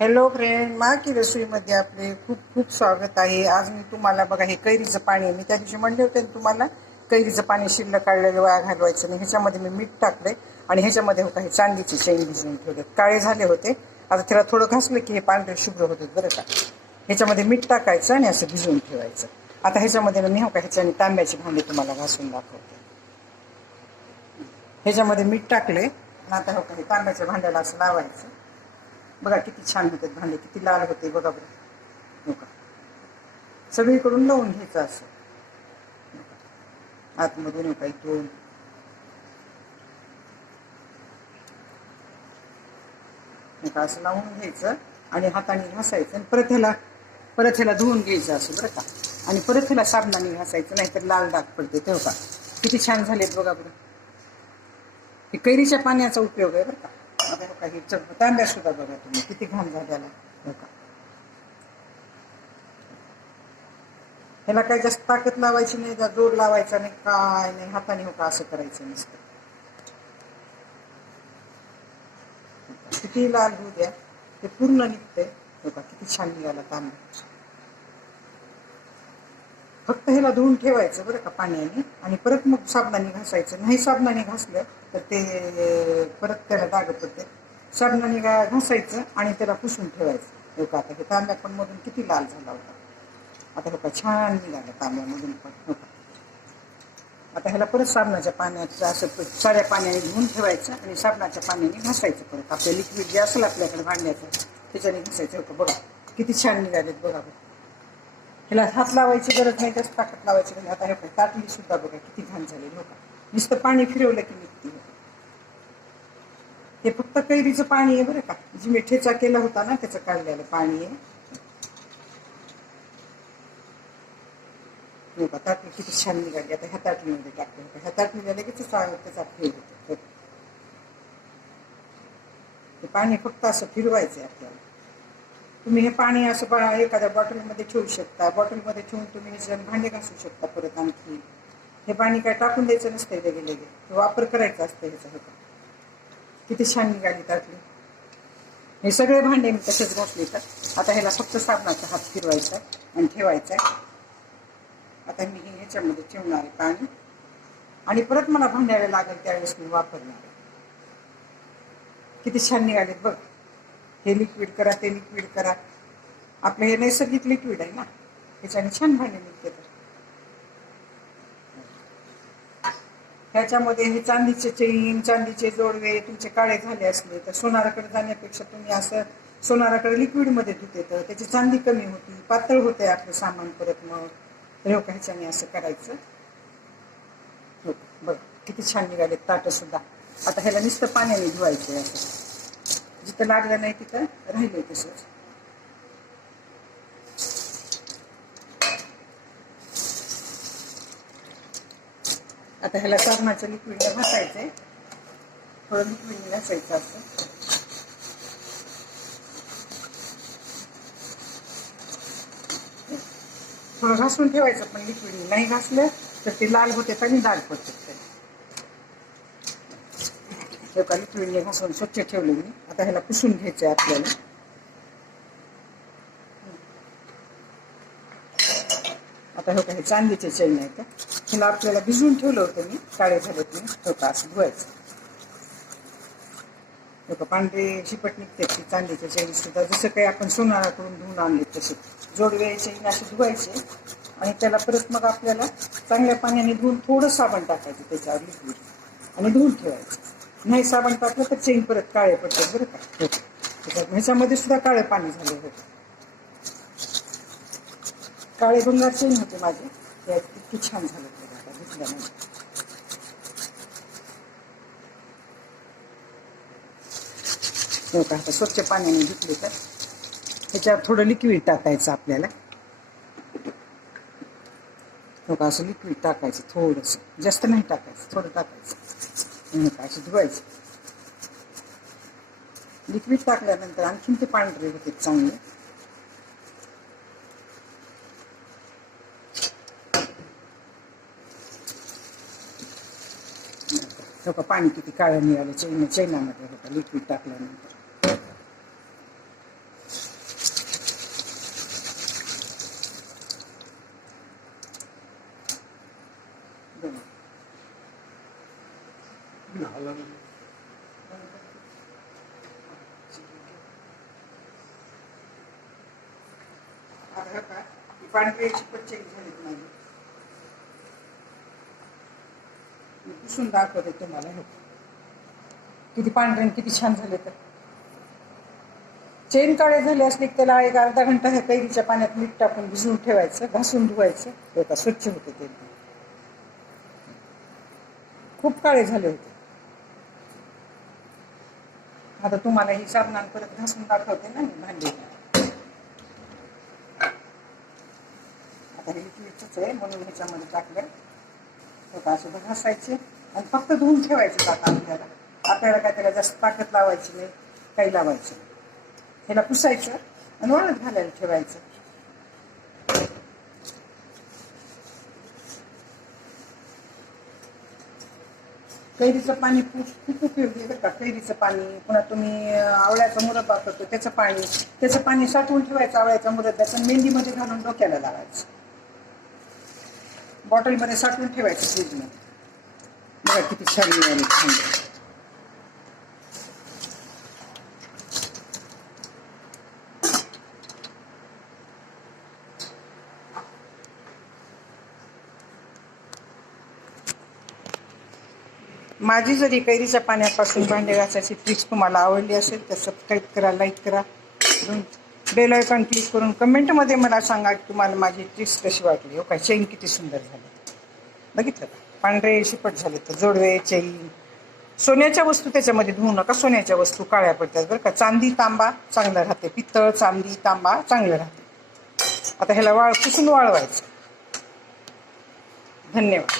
Hello friend माकी रसोईमध्ये आपले खूप खूप स्वागत आहे. आज मी तुम्हाला बघा हे कैरीचं पाणी मी त्या दिवशी म्हणले होते तुम्हाला कैरीचं पाणी शिल्लक काढलेलं वाया घालवायचं नाही. ह्याच्यामध्ये मी मीठ टाकले आणि ह्याच्यामध्ये हो काही चांदीचे चैन भिजवून ठेवले काळे झाले होते. आता त्याला थोडं घासलं की हे पांढरे शुभ्र होते बरं का. ह्याच्यामध्ये मीठ टाकायचं आणि असं भिजवून ठेवायचं. आता ह्याच्यामध्ये मी हो का ह्याच्याने तांब्याची भांडी तुम्हाला घासून दाखवते. ह्याच्यामध्ये मीठ टाकले आणि आता हो का हे तांब्याच्या भांड्याला असं लावायचं. बघा किती छान होते भांडे किती लाल होते बघा बरं. हो का? सगळीकडून लावून घ्यायचं असं. हो आतमधून हो दोन इथून. का असं लावून घ्यायचं आणि हाताने घासायचं आणि परत ह्याला परत ह्याला धुवून घ्यायचं असं बरं का? आणि परत ह्याला साबणाने घासायचं नाहीतर लाल डाग पडते. तेव्हा हो का? किती छान झालेत बघा बरं. हे कैरीच्या पाण्याचा उपयोग आहे बरं का. आता हो हे तांब्या सुद्धा बघा तुम्ही किती घाण झाल्याला हो ह्याला काही जास्त ताकद लावायची नाही जा जोड लावायचा नाही काय नाही हाताने हो का असं करायचं नसतं. किती लाल होऊ द्या ते पूर्ण निघतंय. हो का किती छान निघाला तांब्या. फक्त ह्याला धुवून ठेवायचं बरं का पाण्याने आणि परत मग साबणाने घासायचं. नाही साबणाने घासलं तर ते परत त्याला दागत होते. साबणाने गा घासायचं आणि त्याला पुसून ठेवायचं. लोक आता हे तांब्या पण मधून किती लाल झाला होता. आता हो का छान निघाला तांब्यामधून पण. होता आता ह्याला परत साबणाच्या पाण्याचं असं साऱ्या पाण्याने धुवून ठेवायचं आणि साबणाच्या पाण्याने घासायचं परत. आपलं लिक्विड जे असेल आपल्याकडे भांड्याचं त्याच्याने घासायचं. होतं बघा किती छान निघालेत बघा बघा. ह्याला हात लावायची गरज नाही त्याच ताकद लावायची गरज. आता हे पण ताटली सुद्धा बघा किती घाण झाली हो का? नुसतं पाणी फिरवलं की निघते. हे फक्त कैरीचं पाणी आहे बरं का? जी मी ठेचा केला होता ना त्याचं काढलेलं पाणी आहे. हो का ताटली किती छान निघाली. आता ह्या ताटलीमध्ये होतं ह्या ताटलीला लगेच त्याचा फेल होतो. पाणी फक्त असं फिरवायचं आहे आपल्याला. तुम्ही हे पाणी असं बा- एखाद्या बॉटलमध्ये ठेवू शकता. बॉटलमध्ये ठेवून तुम्ही ह्याच्याने भांडे घासू शकता परत आणखी. हे पाणी काय टाकून द्यायचं नसतं इथे गेलेले हे वापर करायचा असतं ह्याचा. होता किती छान निघाली त्यातली हे सगळे भांडे मी तसेच घासले तर. आता ह्याला फक्त साबणाचा हात फिरवायचा आणि ठेवायचा आता मी हे ह्याच्यामध्ये ठेवणार आहे पाणी. आणि परत मला भांड्याला लागेल त्यावेळेस मी वापरणार आहे. किती छान निघालेत बघ. हे लिक्विड करा ते लिक्विड करा. आपलं हे नैसर्गिक लिक्विड आहे ना. ह्याच्याने छान भांडे निघते तर ह्याच्यामध्ये हे चांदीचे चेन चांदीचे जोडवे तुमचे काळे झाले असले तर सोनाराकडे जाण्यापेक्षा तुम्ही असं सोनाराकडे लिक्विडमध्ये धुते तर त्याची चांदी कमी होती पातळ होते आपलं सामान परत मग. तर ह्याच्याने असं करायचं. हो बघ किती छान निघाले ताटं सुद्धा. आता ह्याला नुसतं पाण्याने धुवायचं आहे असं. जिथं लागलं नाही तिथं राहिलं तसंच आता ह्याला साबणाचं लिक्विड घासायचंय थोडं लिक्विड घासायचं असं. थोडं घासून ठेवायचं पण लिक्विड नाही घासलं तर ते लाल होते आणि दाग पडते. हे का घासून स्वच्छ ठेवले मी आता ह्याला पुसून घ्यायचं आहे आपल्याला. आता हो का हे चांदीचे चैन आहे तर ह्याला आपल्याला भिजवून ठेवलं होतं मी काळे झाले मी हो का असं धुवायचं. हो का पांढरे शिपट निघते ती चांदीचे चैन सुद्धा. जसं काही आपण सोनाराकडून धुवून आणले तसे. जोडवे चैन असे धुवायचे. आणि त्याला परत मग आपल्याला चांगल्या पाण्याने धुवून थोडं साबण टाकायचं त्याच्यावर लिक्विड. आणि धुवून ठेवायचं. नाही साबण टाकलं तर चेन परत काळे पडतात बरं का? हो. त्याच्यात सुद्धा काळे पाणी झाले होते. काळे भंगार चेन होते माझे. ते किती छान झालं ते हो का आता स्वच्छ पाण्याने धुतले तर त्याच्यावर थोडं लिक्विड टाकायचं आपल्याला. हो का असं लिक्विड टाकायचं थोडंसं. जास्त नाही टाकायचं थोडं टाकायचं. असं धुवायचं लिक्विड टाकल्यानंतर आणखीन ते पांढरे होते चांगले. पाणी किती काळं निघालं. चैन चैनामध्ये होतं लिक्विड टाकल्यानंतर बघा. आता हे पण चेक झालीत नाही. मी पुसून दाखवते तुम्हाला हे. किती पांढरे किती छान झाले तर. चेन काळे झाले असले की त्याला एक अर्धा घंटा ह्या कैरीच्या पाण्यात मीठ टाकून भिजवून ठेवायचं घासून धुवायचं स्वच्छ होते ते. खूप काळे झाले होते. आता तुम्हाला ही साबणान परत घासून दाखवते ना मी भांडी. आता हे लिक्विडच आहे म्हणून ह्याच्यामध्ये टाकलं. होता असं घासायचे. आणि फक्त धुवून ठेवायचे आता आपल्याला. आपल्याला काय त्याला जास्त ताकद लावायची नाही काही लावायचं नाही. ह्याला पुसायचं आणि वाळत घालायला ठेवायचं. कैरीचं पाणी खूप खूप उपयोगी आहे बरं का? कैरीचं पाणी. पुन्हा तुम्ही आवळ्याचा मुरब्बा करतो त्याचं पाणी. त्याचं पाणी साठवून ठेवायचं आवळ्याचा मुरब्ब्याचं मेहंदीमध्ये घालून डोक्याला लावायचं. बॉटलमध्ये साठवून ठेवायचं फ्रीजमध्ये. बघा किती छान मिळाली माझी जरी कैरीच्या पाण्यापासून भांडे घासायची ट्रिक्स तुम्हाला आवडली असेल तर सबस्क्राईब करा लाईक करा. बेल आयकॉन क्लिक करून कमेंटमध्ये मला सांगा की तुम्हाला माझी ट्रिक्स कशी वाटली. हो काय चैन किती सुंदर झाली. बघितलं का? पांढरे शिपट झाले तर जोडवे चैन सोन्याच्या वस्तू त्याच्यामध्ये धुवू नका. सोन्याच्या वस्तू काळ्या पडतात बरं का? चांदी तांबा चांगलं राहते. पितळ चांदी तांबा चांगलं राहते. आता ह्याला वाळ पुसून वाळवायचं. धन्यवाद.